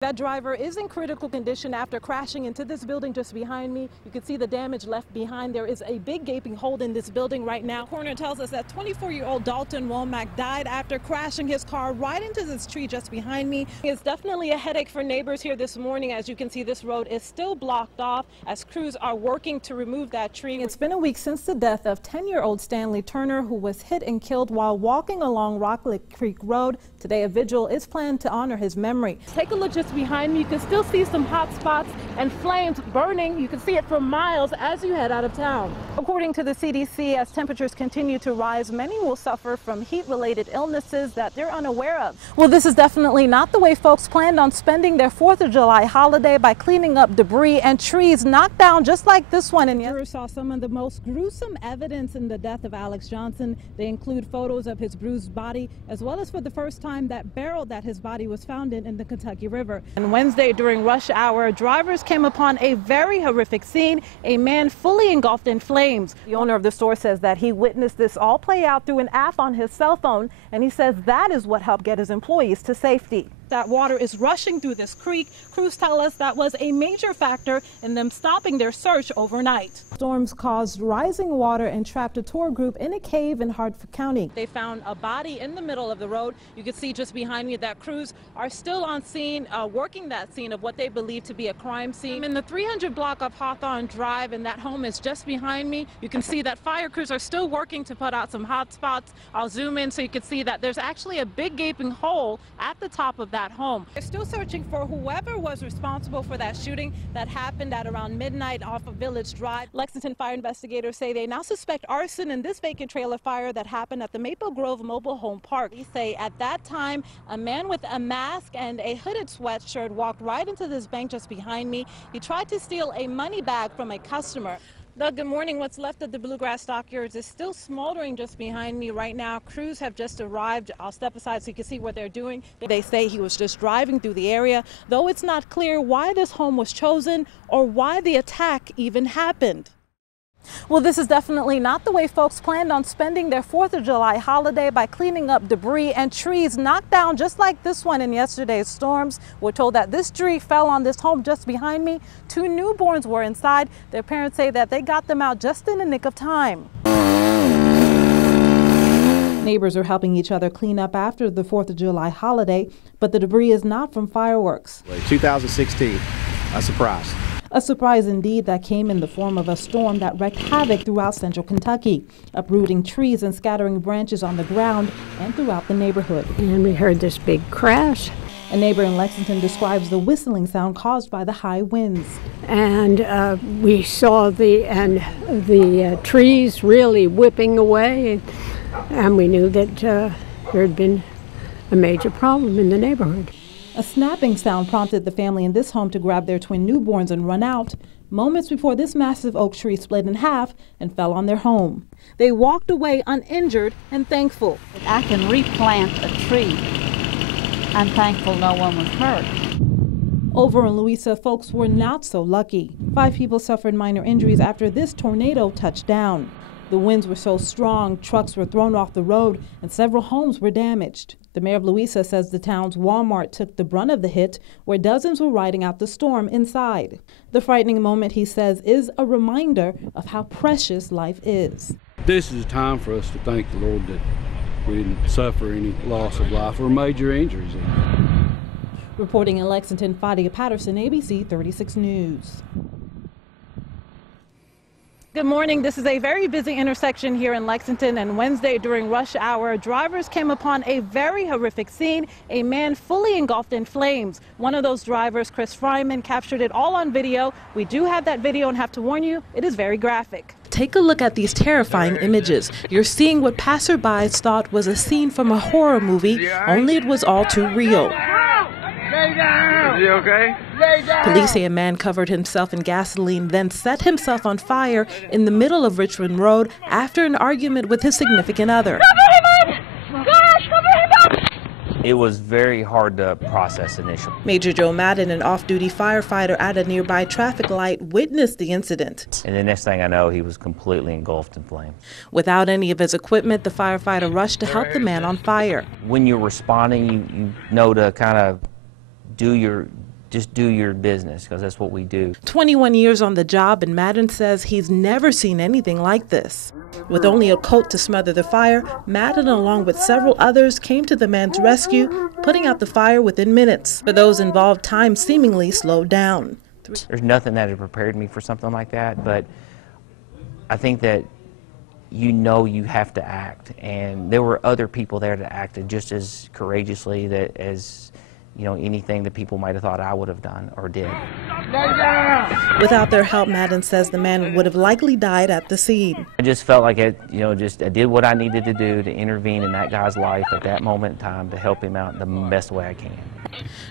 That driver is in critical condition after crashing into this building just behind me. You can see the damage left behind. There is a big gaping hole in this building right now. The coroner tells us that 24-year-old Dalton Womack died after crashing his car right into this tree just behind me. It's definitely a headache for neighbors here this morning. As you can see, this road is still blocked off as crews are working to remove that tree. It's been a week since the death of 10-year-old Stanley Turner, who was hit and killed while walking along Rocklet Creek Road. Today, a vigil is planned to honor his memory. Take a look just behind me. You can still see some hot spots and flames burning. You can see it for miles as you head out of town. According to the CDC, as temperatures continue to rise, many will suffer from heat-related illnesses that they're unaware of. Well, this is definitely not the way folks planned on spending their 4th of July holiday, by cleaning up debris and trees knocked down just like this one. And jurors saw some of the most gruesome evidence in the death of Alex Johnson. They include photos of his bruised body, as well as for the first time that barrel that his body was found in the Kentucky River. And Wednesday during rush hour, drivers came upon a very horrific scene, a man fully engulfed in flames. The owner of the store says that he witnessed this all play out through an app on his cell phone, and he says that is what helped get his employees to safety. That water is rushing through this creek. Crews tell us that was a major factor in them stopping their search overnight. Storms caused rising water and trapped a tour group in a cave in Hartford County. They found a body in the middle of the road. You can see just behind me that crews are still on scene, working that scene of what they believe to be a crime scene. I'm in the 300 block of Hawthorne Drive, and that home is just behind me. You can see that fire crews are still working to put out some hot spots. I'll zoom in so you can see that there's actually a big gaping hole at the top of that home. They're still searching for whoever was responsible for that shooting that happened at around midnight off of Village Drive. Lexington fire investigators say they now suspect arson in this vacant trailer fire that happened at the Maple Grove Mobile Home Park. They say at that time, a man with a mask and a hooded sweatshirt walked right into this bank just behind me. He tried to steal a money bag from a customer. Doug, good morning. What's left of the Bluegrass Stockyards is still smoldering just behind me right now. Crews have just arrived. I'll step aside so you can see what they're doing. They say he was just driving through the area, though it's not clear why this home was chosen or why the attack even happened. Well, this is definitely not the way folks planned on spending their 4th of July holiday, by cleaning up debris and trees knocked down just like this one in yesterday's storms. We're told that this tree fell on this home just behind me. 2 newborns were inside. Their parents say that they got them out just in the nick of time. Neighbors are helping each other clean up after the 4th of July holiday, but the debris is not from fireworks. 2016, a surprise. A surprise indeed that came in the form of a storm that wreaked havoc throughout central Kentucky, uprooting trees and scattering branches on the ground and throughout the neighborhood. And we heard this big crash. A neighbor in Lexington describes the whistling sound caused by the high winds. And we saw the trees really whipping away, and we knew that there had been a major problem in the neighborhood. A snapping sound prompted the family in this home to grab their twin newborns and run out, moments before this massive oak tree split in half and fell on their home. They walked away uninjured and thankful. I can replant a tree. I'm thankful no one was hurt. Over in Louisa, folks were not so lucky. 5 people suffered minor injuries after this tornado touched down. The winds were so strong, trucks were thrown off the road and several homes were damaged. The mayor of Louisa says the town's Walmart took the brunt of the hit, where dozens were riding out the storm inside. The frightening moment, he says, is a reminder of how precious life is. This is a time for us to thank the Lord that we didn't suffer any loss of life or major injuries. Reporting in Lexington, Fadia, Patterson, ABC 36 News. Good morning. This is a very busy intersection here in Lexington, and Wednesday during rush hour, drivers came upon a very horrific scene, a man fully engulfed in flames. One of those drivers, Chris Fryman, captured it all on video. We do have that video and have to warn you, it is very graphic. Take a look at these terrifying images. You're seeing what passerbys thought was a scene from a horror movie, only it was all too real. Lay down. Is he okay? Lay down. Police say a man covered himself in gasoline, then set himself on fire in the middle of Richmond Road after an argument with his significant other. Cover him up! Gosh, cover him up! It was very hard to process initially. Major Joe Madden, an off-duty firefighter at a nearby traffic light, witnessed the incident. And the next thing I know, he was completely engulfed in flame. Without any of his equipment, the firefighter rushed to help the man on fire. When you're responding, you know to kind of do your just do your business, because that's what we do. 21 years on the job, and Madden says he's never seen anything like this. With only a coat to smother the fire, Madden, along with several others, came to the man's rescue, putting out the fire within minutes. For those involved, time seemingly slowed down. There's nothing that had prepared me for something like that, but I think that you know you have to act, and there were other people there that acted just as courageously as anything that people might have thought I would have done or did. Without their help, Madden says the man would have likely died at the scene. I just felt like I did what I needed to do to intervene in that guy's life at that moment in time to help him out in the best way I can.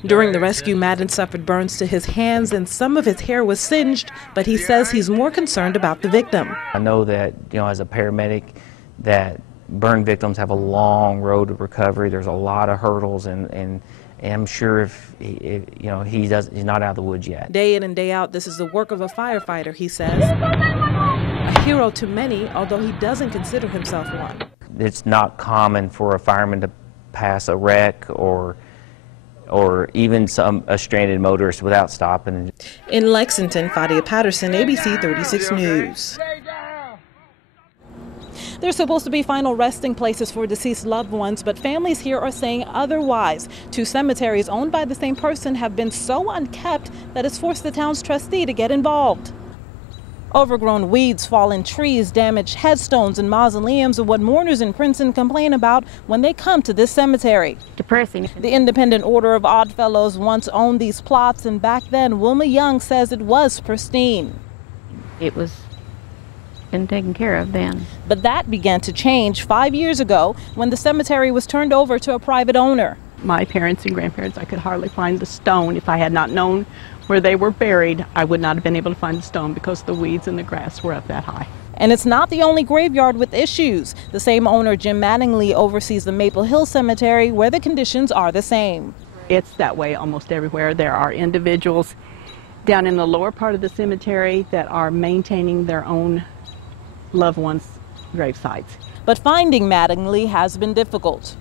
During the rescue, Madden suffered burns to his hands and some of his hair was singed, but he says he's more concerned about the victim. I know that, as a paramedic, that burn victims have a long road to recovery. There's a lot of hurdles, and I'm sure if he's not out of the woods yet. Day in and day out, this is the work of a firefighter, he says. A hero to many, although he doesn't consider himself one. It's not common for a fireman to pass a wreck or even a stranded motorist without stopping. In Lexington, Fadia, Patterson, ABC 36 News. There's supposed to be final resting places for deceased loved ones, but families here are saying otherwise. 2 cemeteries owned by the same person have been so unkept that it's forced the town's trustee to get involved. Overgrown weeds, fallen trees, damaged headstones, and mausoleums are what mourners in Princeton complain about when they come to this cemetery. Depressing. The Independent Order of Odd Fellows once owned these plots, and back then Wilma Young says it was pristine. It was been taken care of then. But that began to change 5 years ago when the cemetery was turned over to a private owner. My parents and grandparents, I could hardly find the stone. If I had not known where they were buried, I would not have been able to find the stone because the weeds and the grass were up that high. And it's not the only graveyard with issues. The same owner, Jim Mattingly, oversees the Maple Hill Cemetery, where the conditions are the same. It's that way almost everywhere. There are individuals down in the lower part of the cemetery that are maintaining their own loved ones' grave sites. But finding Mattingly has been difficult.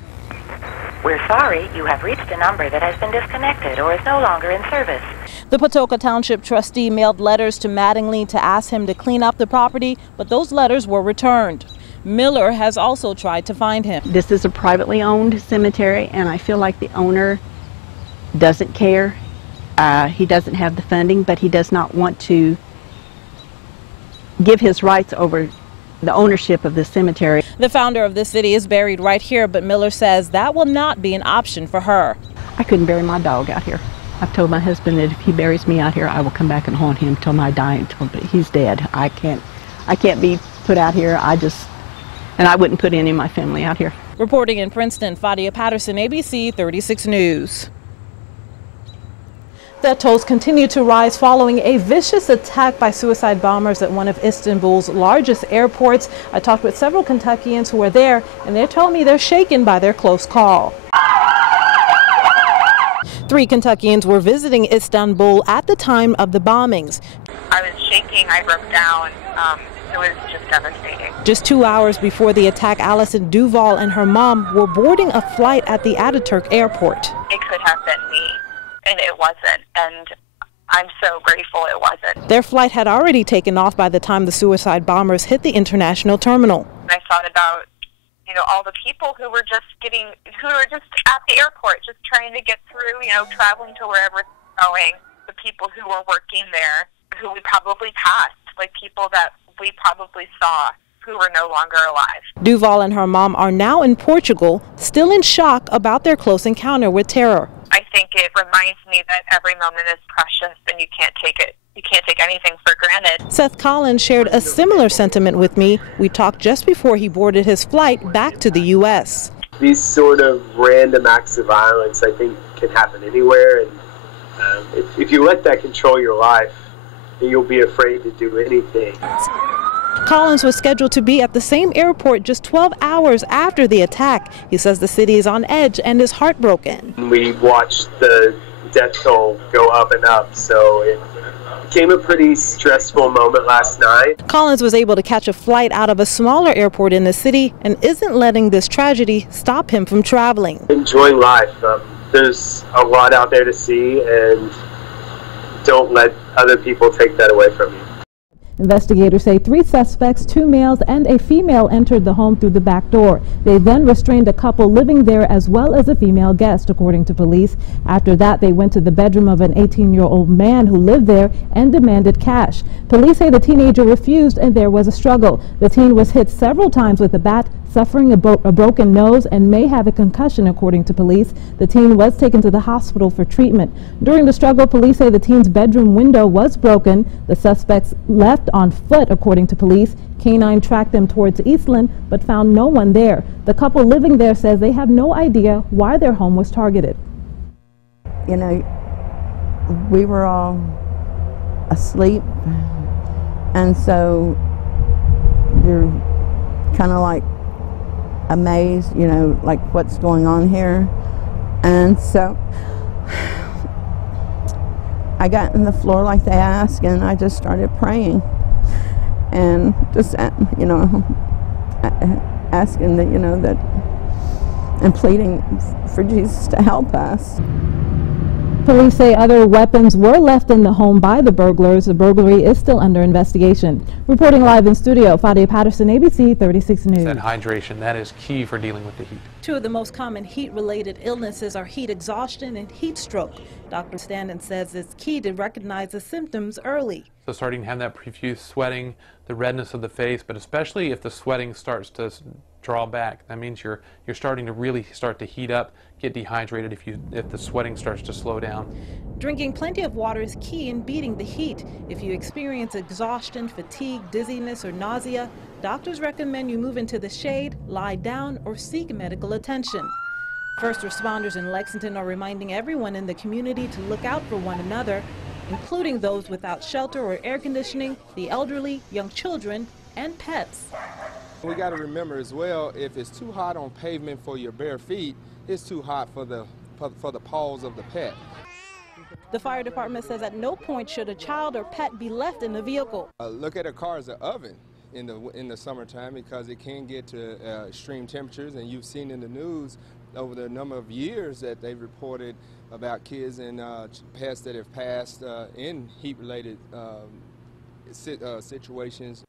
We're sorry, you have reached a number that has been disconnected or is no longer in service. The Patoka Township trustee mailed letters to Mattingly to ask him to clean up the property, but those letters were returned. Miller has also tried to find him. This is a privately owned cemetery, and I feel like the owner doesn't care. He doesn't have the funding, but he does not want to give his rights over the ownership of the cemetery. The founder of this city is buried right here, but Miller says that will not be an option for her. I couldn't bury my dog out here. I've told my husband that if he buries me out here, I will come back and haunt him till my dying. But he's dead. I can't be put out here. And I wouldn't put any of my family out here. Reporting in Princeton, Fadia, Patterson, ABC 36 News. Death tolls continue to rise following a vicious attack by suicide bombers at one of Istanbul's largest airports. I talked with several Kentuckians who were there, and they're telling me they're shaken by their close call. 3 Kentuckians were visiting Istanbul at the time of the bombings. I was shaking, I broke down. It was just devastating. Just 2 hours before the attack, Allison Duvall and her mom were boarding a flight at the Ataturk airport. It could have been me. And it wasn't, and I'm so grateful it wasn't. Their flight had already taken off by the time the suicide bombers hit the international terminal. I thought about, all the people who were just at the airport, just trying to get through, traveling to wherever it's going. The people who were working there, who we probably passed, like people that we probably saw who were no longer alive. Duvall and her mom are now in Portugal, still in shock about their close encounter with terror. I think it reminds me that every moment is precious and you can't take anything for granted. Seth Collins shared a similar sentiment with me. We talked just before he boarded his flight back to the U.S. These sort of random acts of violence, I think, can happen anywhere. And if you let that control your life, you'll be afraid to do anything. Collins was scheduled to be at the same airport just 12 hours after the attack. He says the city is on edge and is heartbroken. We watched the death toll go up and up, so it became a pretty stressful moment last night. Collins was able to catch a flight out of a smaller airport in the city and isn't letting this tragedy stop him from traveling. Enjoying life. There's a lot out there to see, and don't let other people take that away from you. Investigators say 3 suspects, 2 males and a female, entered the home through the back door. They then restrained a couple living there as well as a female guest, according to police. After that, they went to the bedroom of an 18-year-old man who lived there and demanded cash. Police say the teenager refused and there was a struggle. The teen was hit several times with a bat, suffering a broken nose and may have a concussion, according to police. The teen was taken to the hospital for treatment. During the struggle, police say the teen's bedroom window was broken. The suspects left on foot, according to police. K-9 tracked them towards Eastland but found no one there. The couple living there says they have no idea why their home was targeted. You know, we were all asleep, and so you're kind of like amazed, you know, like what's going on here. And so I got on the floor like they asked, and I just started praying and just, you know, asking that, you know, that, and pleading for Jesus to help us. Police say other weapons were left in the home by the burglars. The burglary is still under investigation. Reporting live in studio, Fadia, Patterson, ABC 36 News. That hydration, that is key for dealing with the heat. 2 of the most common heat-related illnesses are heat exhaustion and heat stroke. Dr. Standen says it's key to recognize the symptoms early. So starting to have that profuse sweating, the redness of the face, but especially if the sweating starts to draw back, that means you're starting to really start to heat up, get dehydrated if the sweating starts to slow down. Drinking plenty of water is key in beating the heat. If you experience exhaustion, fatigue, dizziness, or nausea, doctors recommend you move into the shade, lie down, or seek medical attention. First responders in Lexington are reminding everyone in the community to look out for one another, including those without shelter or air conditioning, the elderly, young children, and pets. We got to remember as well, if it's too hot on pavement for your bare feet, it's too hot for the paws of the pet. The fire department says at no point should a child or pet be left in the vehicle. Look at a car as an oven in the summertime, because it can get to extreme temperatures, and you've seen in the news over the number of years that they've reported about kids and pets that have passed in heat-related situations.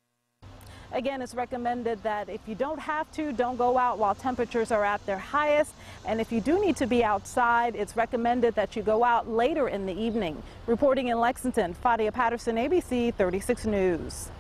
Again, it's recommended that if you don't have to, don't go out while temperatures are at their highest. And if you do need to be outside, it's recommended that you go out later in the evening. Reporting in Lexington, Fadia, Patterson, ABC 36 News.